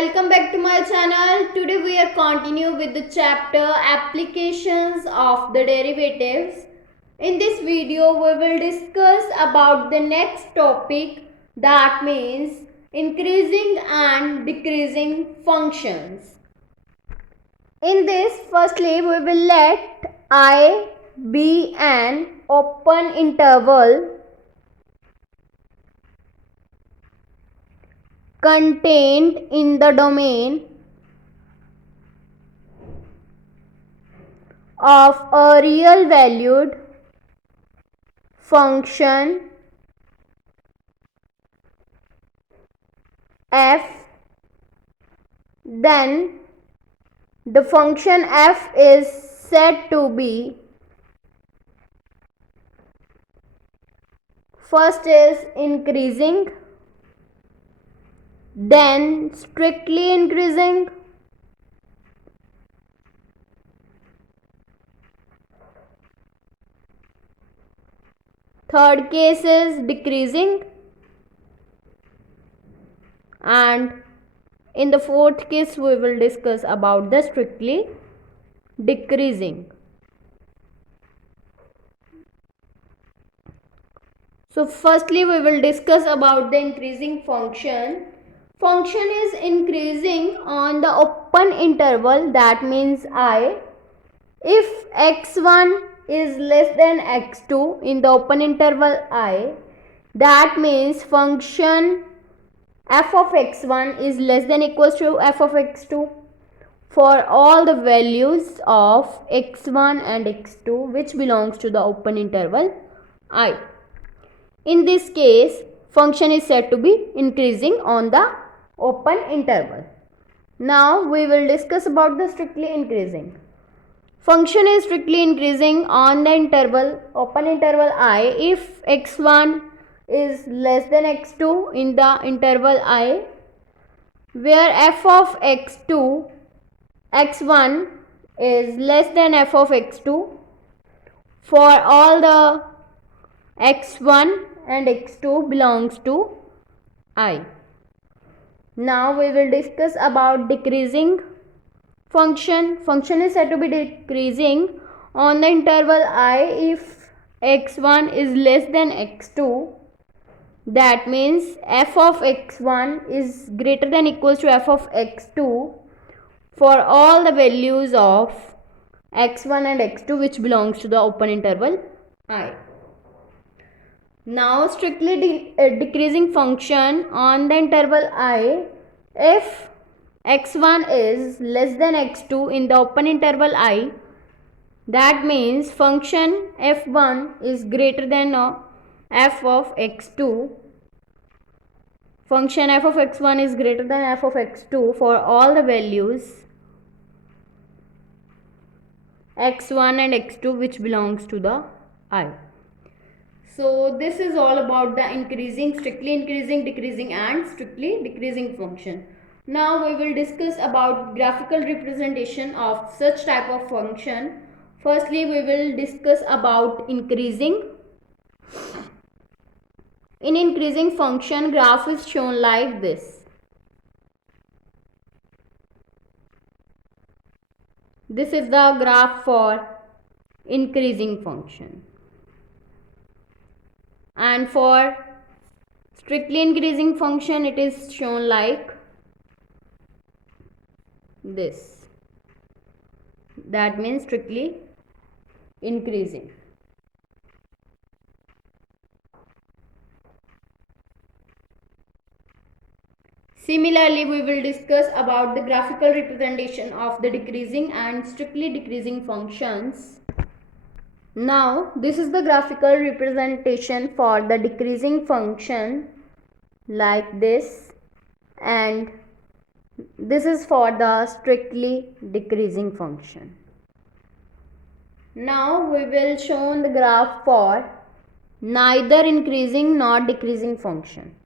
welcome back to my channel. Today we are continue with the chapter applications of the derivatives. In this video we will discuss about the next topic, that means increasing and decreasing functions. In this, firstly we will let I be an open interval contained in the domain of a real valued function f, then the function f is said to be, first is increasing, then strictly increasing, third case is decreasing, and in the fourth case we will discuss about the strictly decreasing. So firstly we will discuss about the increasing function. Function is increasing on the open interval, that means I, if x1 is less than x2 in the open interval I, that means function f of x1 is less than equals to f of x2 for all the values of x1 and x2 which belongs to the open interval I. In this case, function is said to be increasing on the open interval. Now we will discuss about the strictly increasing. Function is strictly increasing on the interval open interval I if x1 is less than x2 in the interval I, where f of x2 x1 is less than f of x2 for all the x1 and x2 belongs to I. Now we will discuss about decreasing function. Function is said to be decreasing on the interval I if x1 is less than x2. That means f of x1 is greater than equals to f of x2 for all the values of x1 and x2 which belongs to the open interval I. Now strictly decreasing function on the interval I if x1 is less than x2 in the open interval I, that means function f1 is greater than f of x2. Function f of x1 is greater than f of x2 for all the values x1 and x2 which belongs to the I. So this is all about the increasing, strictly increasing, decreasing and strictly decreasing function. Now we will discuss about graphical representation of such type of function. Firstly we will discuss about increasing. In increasing function, graph is shown like this. This is the graph for increasing function. And for strictly increasing function, it is shown like this. That means strictly increasing. Similarly, we will discuss about the graphical representation of the decreasing and strictly decreasing functions. Now, this is the graphical representation for the decreasing function like this, and this is for the strictly decreasing function. Now, we will show the graph for neither increasing nor decreasing function.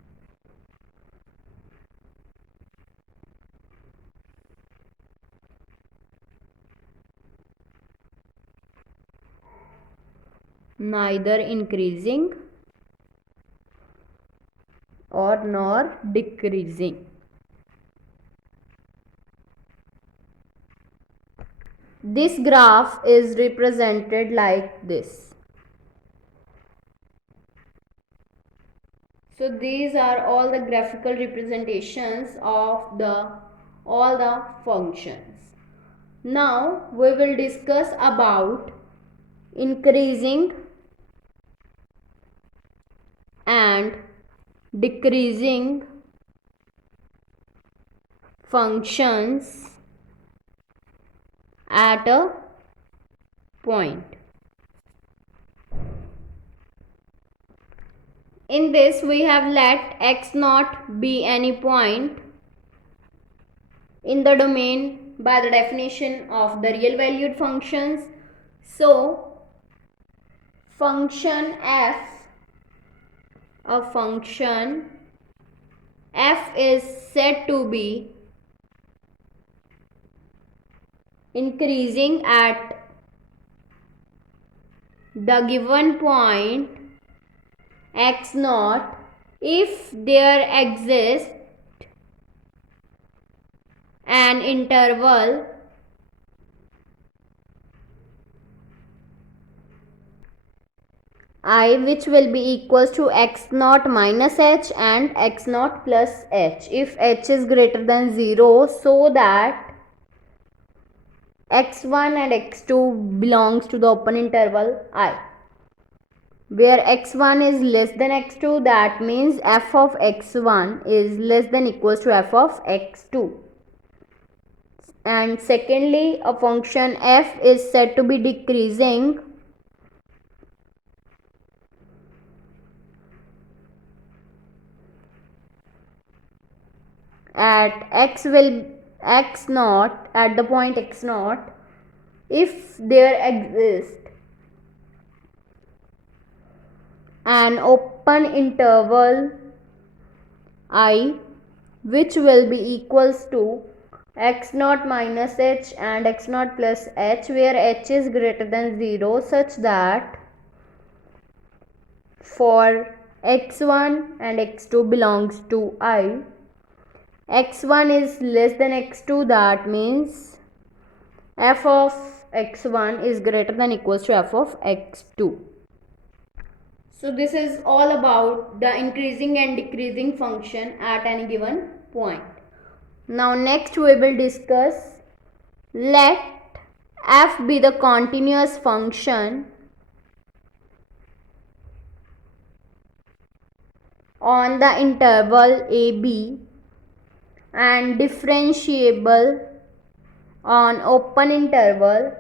Neither increasing or nor decreasing. this graph is represented like this. So these are all the graphical representations of all the functions. Now we will discuss about increasing and decreasing functions at a point. In this we have let x naught be any point in the domain by the definition of the real valued functions. So function f, a function f is said to be increasing at the given point x naught if there exists an interval I which will be equals to x naught minus h and x naught plus h if h is greater than 0, so that x1 and x2 belongs to the open interval I. Where x1 is less than x2, that means f of x1 is less than equals to f of x2. And secondly, a function f is said to be decreasing at x naught, at the point x naught, if there exists an open interval I which will be equals to x naught minus h and x naught plus h, where h is greater than 0, such that for x1 and x2 belongs to I, x1 is less than x2, that means f of x1 is greater than equals to f of x2. So this is all about the increasing and decreasing function at any given point. Now next we will discuss, let f be the continuous function on the interval ab and differentiable on open interval,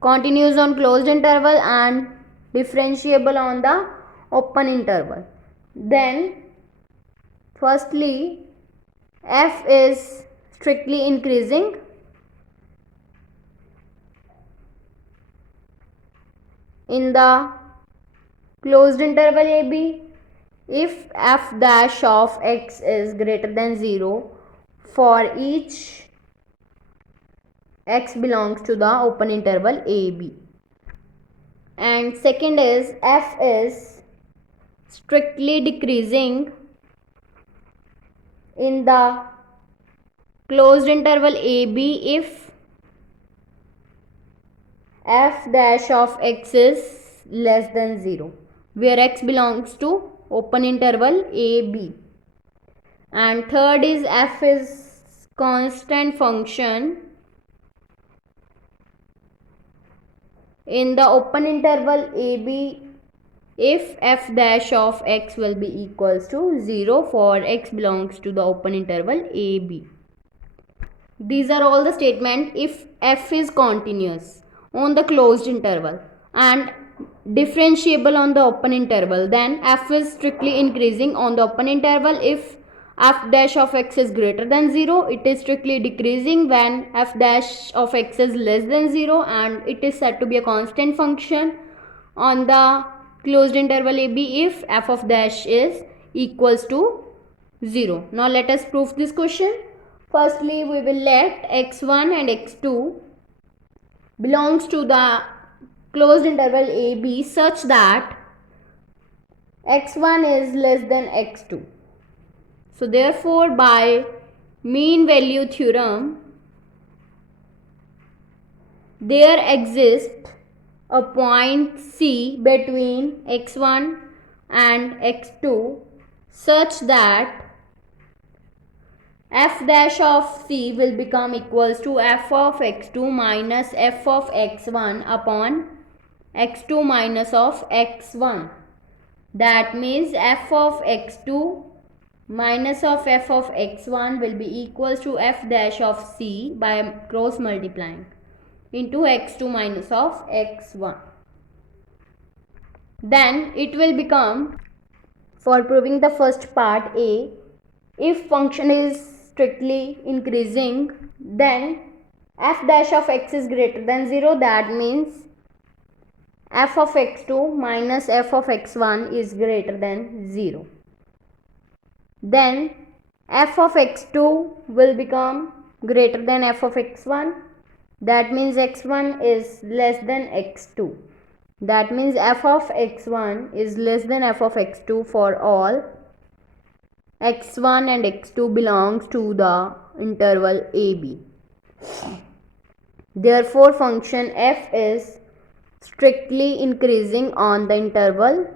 continuous on closed interval and differentiable on the open interval. Then firstly, f is strictly increasing in the closed interval ab if f dash of x is greater than 0 for each x belongs to the open interval ab. And second is, f is strictly decreasing in the closed interval ab if f dash of x is less than 0, where x belongs to open interval ab. And third is, f is constant function in the open interval ab if f dash of x will be equals to 0 for x belongs to the open interval ab. These are all the statements if f is continuous on the closed interval and differentiable on the open interval, then f is strictly increasing on the open interval if f dash of x is greater than 0, it is strictly decreasing when f dash of x is less than 0, and it is said to be a constant function on the closed interval ab if f of dash is equals to 0. Now let us prove this question. Firstly, we will let x1 and x2 belongs to the closed interval ab such that x1 is less than x2. So therefore, by mean value theorem, there exists a point C between x1 and x2 such that f dash of C will become equals to f of x2 minus f of x1 upon x2 minus of x1. That means f of x2 minus of f of x1 will be equals to f dash of C by cross multiplying into x2 minus of x1. Then it will become, for proving the first part A, if function is strictly increasing, then f dash of x is greater than 0. That means f of x2 minus f of x1 is greater than 0. Then f of x2 will become greater than f of x1. That means x1 is less than x2. That means f of x1 is less than f of x2 for all x1 and x2 belongs to the interval AB. Therefore, function f is strictly increasing on the interval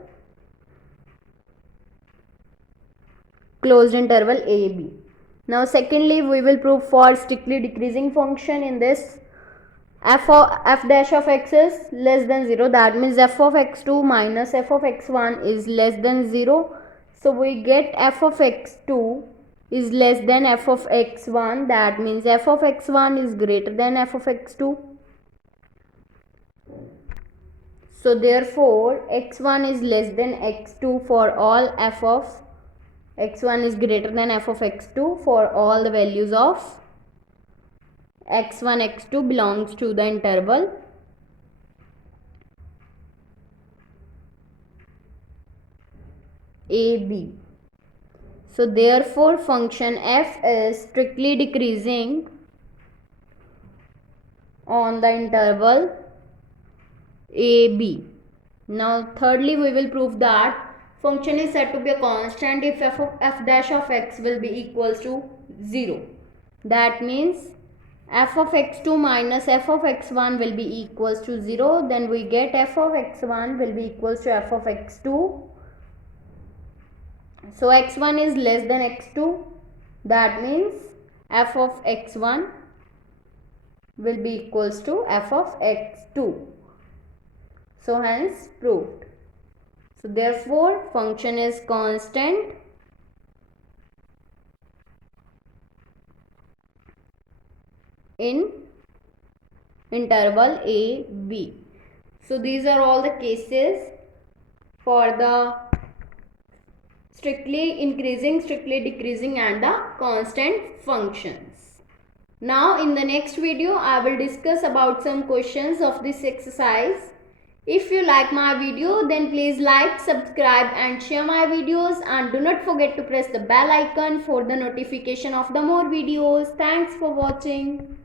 closed interval AB. Now, secondly, we will prove for strictly decreasing function. In this, f dash of x is less than 0. That means f of x2 minus f of x1 is less than 0. So we get f of x2 is less than f of x1. That means f of x1 is greater than f of x2. So therefore x1 is less than x2 for all f of x1 is greater than f of x2 for all the values of x1 x2 belongs to the interval AB. So therefore function f is strictly decreasing on the interval AB. Now thirdly, we will prove that function is said to be a constant if f dash of x will be equals to 0. That means f of x2 minus f of x1 will be equals to 0. Then we get f of x1 will be equals to f of x2. So x1 is less than x2. That means f of x1 will be equals to f of x2. So hence proved. So therefore function is constant in interval A, B. So these are all the cases for the strictly increasing, strictly decreasing and the constant functions. Now in the next video I will discuss about some questions of this exercise. If you like my video, then please like, subscribe and share my videos, and do not forget to press the bell icon for the notification of the more videos. Thanks for watching.